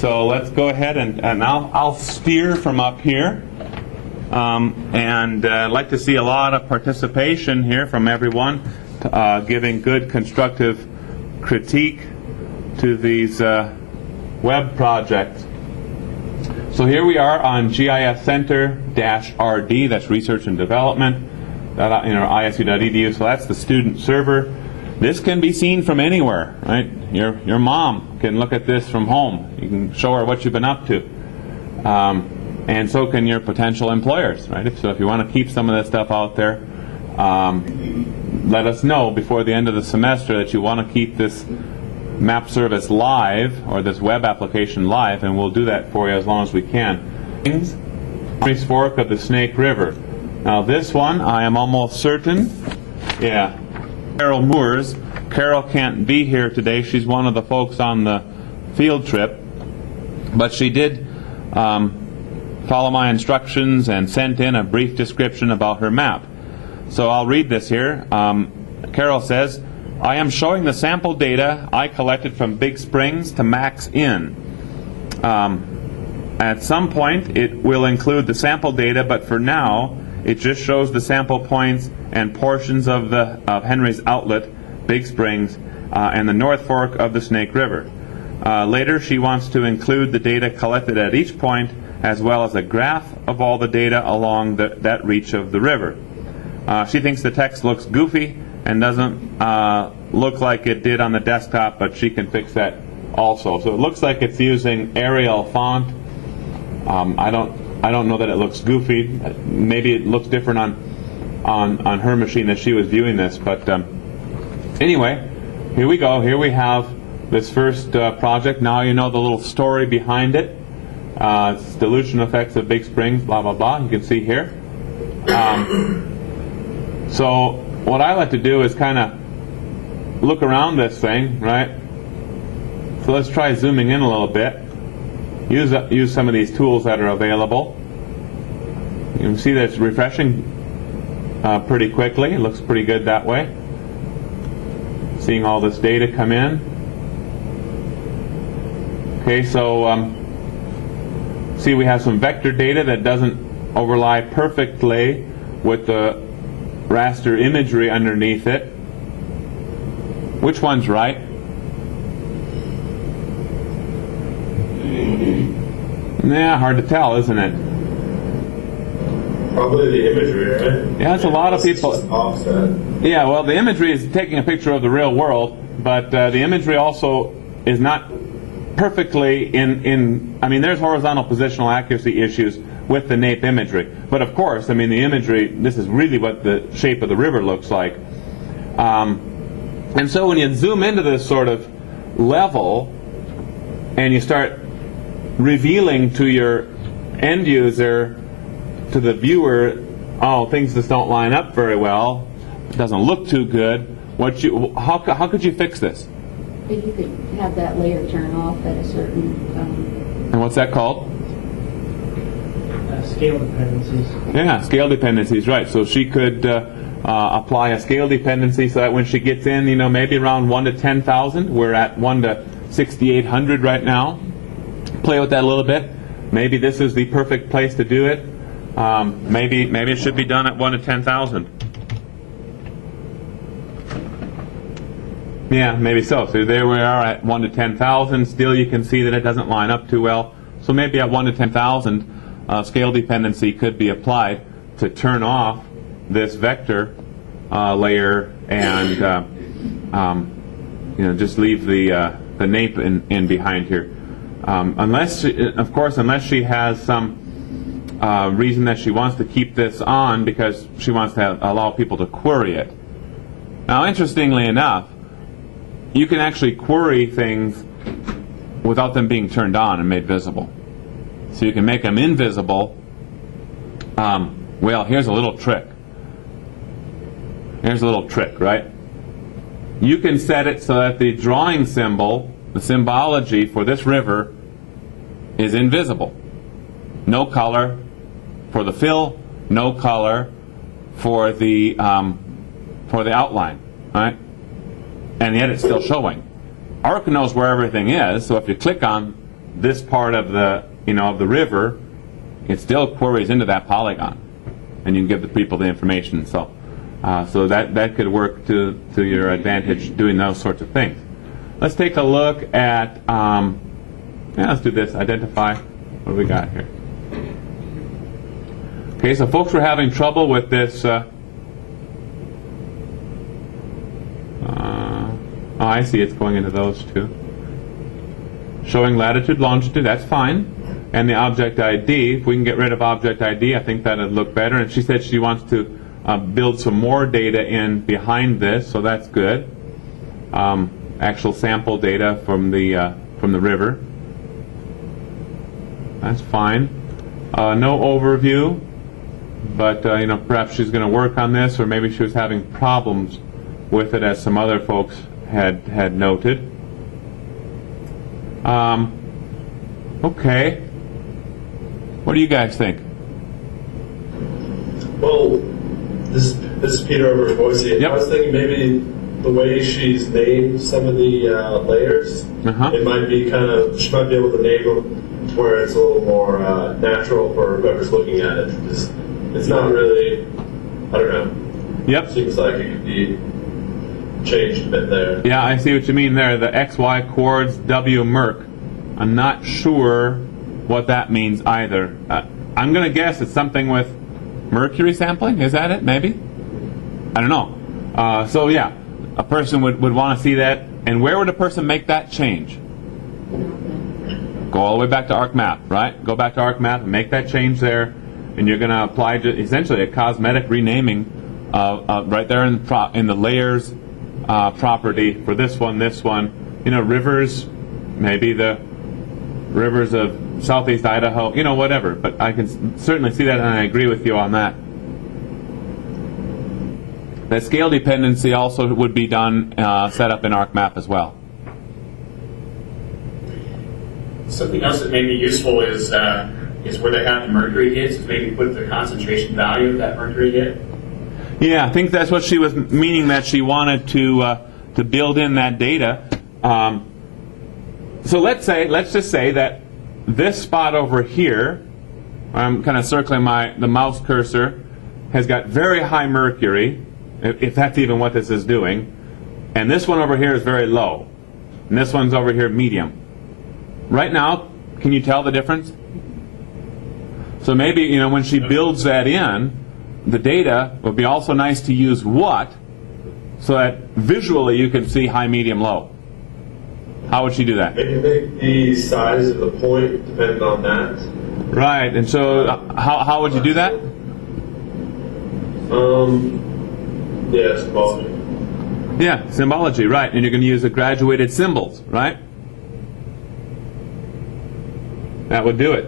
So let's go ahead and I'll steer from up here. I'd like to see a lot of participation here from everyone, giving good constructive critique to these web projects. So here we are on GIS Center-RD, that's Research and Development, ISU.edu. So that's the student server. This can be seen from anywhere, right? Your mom can look at this from home. You can show her what you've been up to. And so can your potential employers, right? So if you want to keep some of this stuff out there, let us know before the end of the semester that you want to keep this map service live, or this web application live, and we'll do that for you as long as we can. East Fork of the Snake River. Now this one, I am almost certain, yeah, Carol Moores. Carol can't be here today. She's one of the folks on the field trip, but she did follow my instructions and sent in a brief description about her map. So I'll read this here. Carol says, I am showing the sample data I collected from Big Springs to Max Inn. At some point it will include the sample data, but for now it just shows the sample points and portions of Henry's Outlet, Big Springs, and the North Fork of the Snake River. Later she wants to include the data collected at each point, as well as a graph of all the data along that reach of the river. She thinks the text looks goofy and doesn't look like it did on the desktop, but she can fix that also. So it looks like it's using Arial font. I don't know that it looks goofy. Maybe it looks different on her machine as she was viewing this. But anyway, here we go. Here we have this first project. Now you know the little story behind it. It's dilution effects of Big Springs, blah, blah, blah. You can see here. So what I like to do is kind of look around this thing, right? So let's try zooming in a little bit. Use some of these tools that are available. You can see that it's refreshing pretty quickly. It looks pretty good that way. Seeing all this data come in. Okay, so see we have some vector data that doesn't overlay perfectly with the raster imagery underneath it. Which one's right? Yeah, hard to tell, isn't it? Probably the imagery, right? Yeah, it's a lot of people. Yeah, well, the imagery is taking a picture of the real world, but the imagery also is not perfectly I mean, there's horizontal positional accuracy issues with the NAIP imagery. But of course, I mean, the imagery, this is really what the shape of the river looks like. And so when you zoom into this sort of level and you start revealing to your end user, to the viewer, oh, things just don't line up very well, it doesn't look too good, how could you fix this? You could have that layer turn off at a certain... And what's that called? Scale dependencies. Yeah, scale dependencies, right. So she could apply a scale dependency so that when she gets in, you know, maybe around 1 to 10,000. We're at 1 to 6,800 right now. Play with that a little bit. Maybe this is the perfect place to do it. Maybe it should be done at 1 to 10,000. Yeah, maybe so. So there we are at 1 to 10,000. Still, you can see that it doesn't line up too well. So maybe at 1 to 10,000, scale dependency could be applied to turn off this vector layer and you know, just leave the NAIP in behind here. Unless she has some reason that she wants to keep this on because she wants to allow people to query it. Now, interestingly enough, you can actually query things without them being turned on and made visible. So you can make them invisible. Well, here's a little trick. Here's a little trick, right? You can set it so that the drawing symbol, the symbology for this river, is invisible. No color for the fill, no color for the outline, right? And yet it's still showing. ARC knows where everything is, so if you click on this part of the, of the river, it still queries into that polygon, and you can give the people the information. So, so that could work to your advantage doing those sorts of things. Let's take a look at, let's do this, identify. What do we got here? Okay, so folks were having trouble with this. Oh, I see, it's going into those two. Showing latitude, longitude, that's fine. And the object ID, if we can get rid of object ID, I think that would look better. And she said she wants to build some more data in behind this, so that's good. Actual sample data from the river. That's fine. No overview, but perhaps she's going to work on this, or maybe she was having problems with it, as some other folks had noted. Okay. What do you guys think? Well, this is Peter over at Boise. Yep. I was thinking maybe the way she's named some of the layers, it might be kind of, she might be able to name them where it's a little more natural for whoever's looking at it. It's not really, I don't know. Yep. Seems like it could be changed a bit there. Yeah, I see what you mean there. The XY chords W Merc. I'm not sure what that means either. I'm going to guess it's something with mercury sampling. Is that it? Maybe? I don't know. So yeah, a person would want to see that. And where would a person make that change? Go all the way back to ArcMap, right? Go back to ArcMap and make that change there. And you're going to apply essentially a cosmetic renaming right there in the layers property for this one. Rivers, maybe the rivers of southeast Idaho, whatever. But I can certainly see that, and I agree with you on that. The scale dependency also would be done, set up in ArcMap as well. Something else that may be useful is where they have the mercury hits, maybe put the concentration value of that mercury hit. Yeah, I think that's what she was meaning, that she wanted to build in that data. So let's just say that this spot over here, I'm kind of circling the mouse cursor, has got very high mercury, if that's even what this is doing, and this one over here is very low, and this one's over here medium. Right now, can you tell the difference? So maybe when she builds that in, the data would be also nice to use what, so that visually you can see high, medium, low. How would she do that? Maybe make the size of the point depend on that. Right, and so how would you do that? Yeah, symbology. Yeah, symbology, right. And you're going to use the graduated symbols, right? That would do it.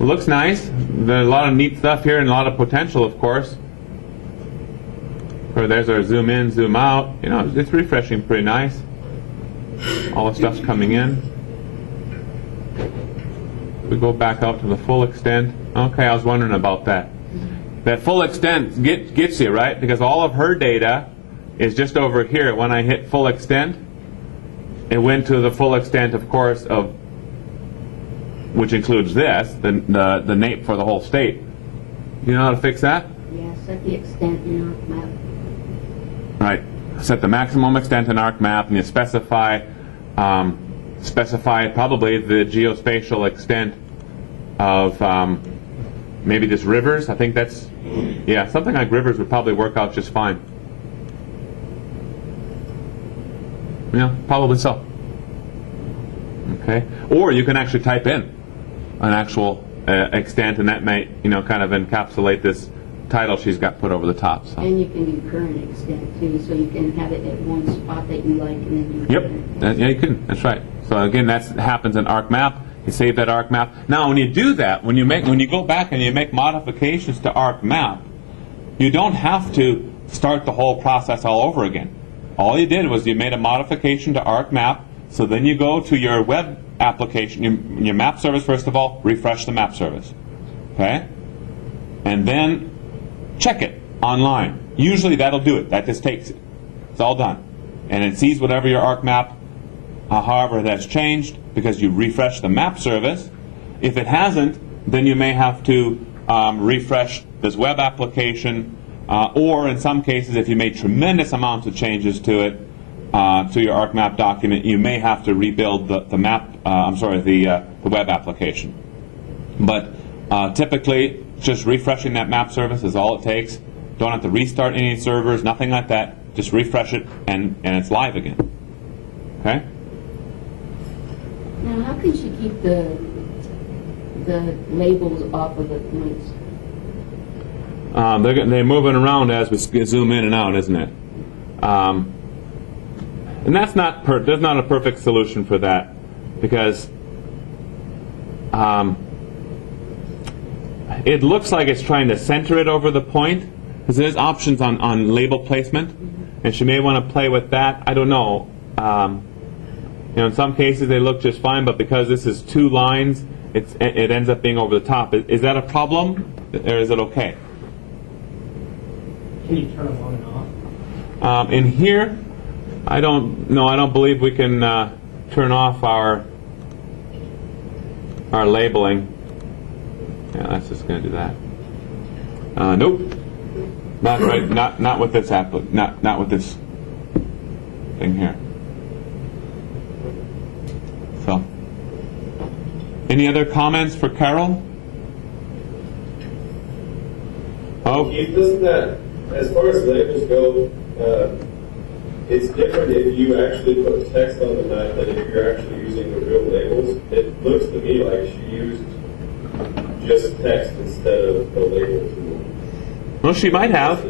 Looks nice. There's a lot of neat stuff here and a lot of potential, of course. There's our zoom in, zoom out. It's refreshing pretty nice. All the stuff's coming in. We go back out to the full extent. Okay, I was wondering about that. That full extent gets you, right? Because all of her data is just over here. When I hit full extent, it went to the full extent, of course, of which includes this, the NAEP for the whole state. You know how to fix that? Yeah, set the extent in ArcMap. Right. Set the maximum extent in ArcMap, and you specify probably the geospatial extent of maybe just rivers. I think that's, something like rivers would probably work out just fine. Yeah, probably so. Okay. Or you can actually type in an actual extent, and that might, kind of encapsulate this title she's got put over the top. So. And you can do current extent too, so you can have it at one spot that you like, and then do current. Yeah, you can. That's right. So again, that happens in ArcMap. You save that ArcMap. Now, when you do that, when you go back and you make modifications to ArcMap, you don't have to start the whole process all over again. All you did was you made a modification to ArcMap. So then you go to your web application, your map service first of all, refresh the map service. Okay? And then check it online. Usually that'll do it. That just takes it. It's all done. And it sees whatever your ArcMap however, that's changed because you refreshed the map service. If it hasn't, then you may have to refresh this web application, or in some cases, if you made tremendous amounts of changes to it, to your ArcMap document, you may have to rebuild the web application. But typically, just refreshing that map service is all it takes. Don't have to restart any servers, nothing like that. Just refresh it, and it's live again. Okay? Now, how can she keep the labels off of the points? They're moving around as we zoom in and out, isn't it? And that's not there's not a perfect solution for that, because it looks like it's trying to center it over the point, because there's options on label placement, and she may want to play with that. I don't know. In some cases they look just fine, but because this is 2 lines, it ends up being over the top. Is that a problem, or is it okay? Can you turn them on and off? In here, I don't believe we can turn off our labeling. Yeah, that's just going to do that. Nope, not right. Not with this app. Not with this thing here. So, any other comments for Carol? Oh, Keith, doesn't that, as far as labels go, it's different if you actually put text on the map than if you're actually using the real labels. It looks to me like she used just text instead of the label tool. well, she might have.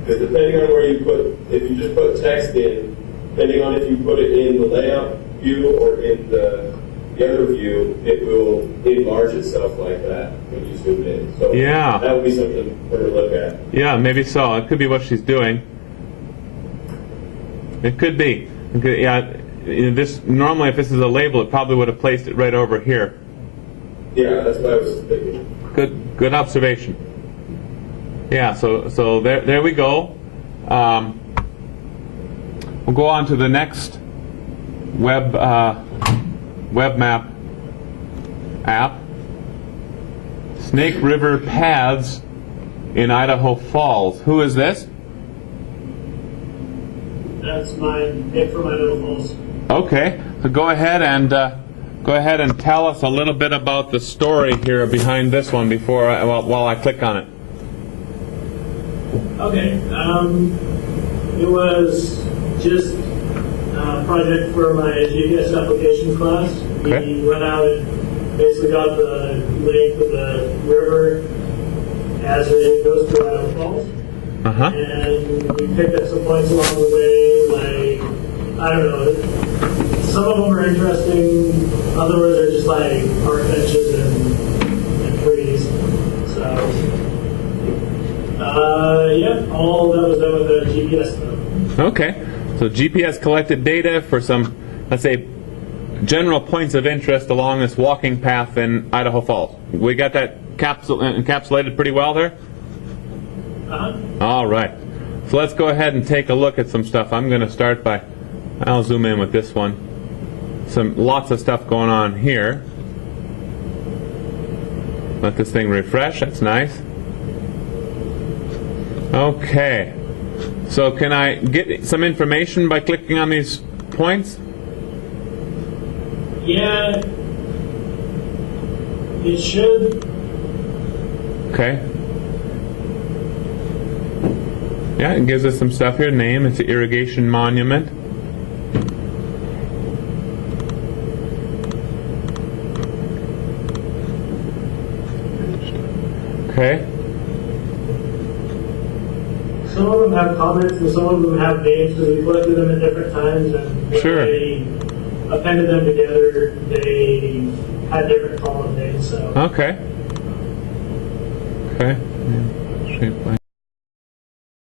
Because depending on where you put, if you just put text in, depending on if you put it in the layout view or in the other view, it will enlarge itself like that when you zoom in. So Yeah. that would be something for her to look at. Yeah, maybe so. It could be what she's doing. It could be. Yeah, this normally, if this is a label, it probably would have placed it right over here. Yeah, that's what I was thinking. Good observation. Yeah, so there we go. We'll go on to the next web map app. Snake River Paths in Idaho Falls. Who is this? That's it for my Idaho Falls. Okay, so go ahead and tell us a little bit about the story here behind this one while I click on it. Okay, it was just a project for my GPS application class. Okay. We went out and basically got the length of the river as it goes through Idaho Falls. Uh-huh. And we picked up some points along the way, like, I don't know, some of them are interesting, others are just like park benches and trees. So, yeah, all that was done with the GPS though. Okay, so GPS collected data for some, let's say, general points of interest along this walking path in Idaho Falls. We got that encapsulated pretty well there? Uh-huh. All right. So let's go ahead and take a look at some stuff. I'm going to start by, I'll zoom in with this one. Lots of stuff going on here. Let this thing refresh. That's nice. Okay. So can I get some information by clicking on these points? Yeah, it should. Okay. Yeah, it gives us some stuff here. Name, it's an irrigation monument. Okay. Some of them have comments and some of them have names because we collected them at different times and when Sure. they appended them together, they had different column names. So. Okay. Okay. Shaped by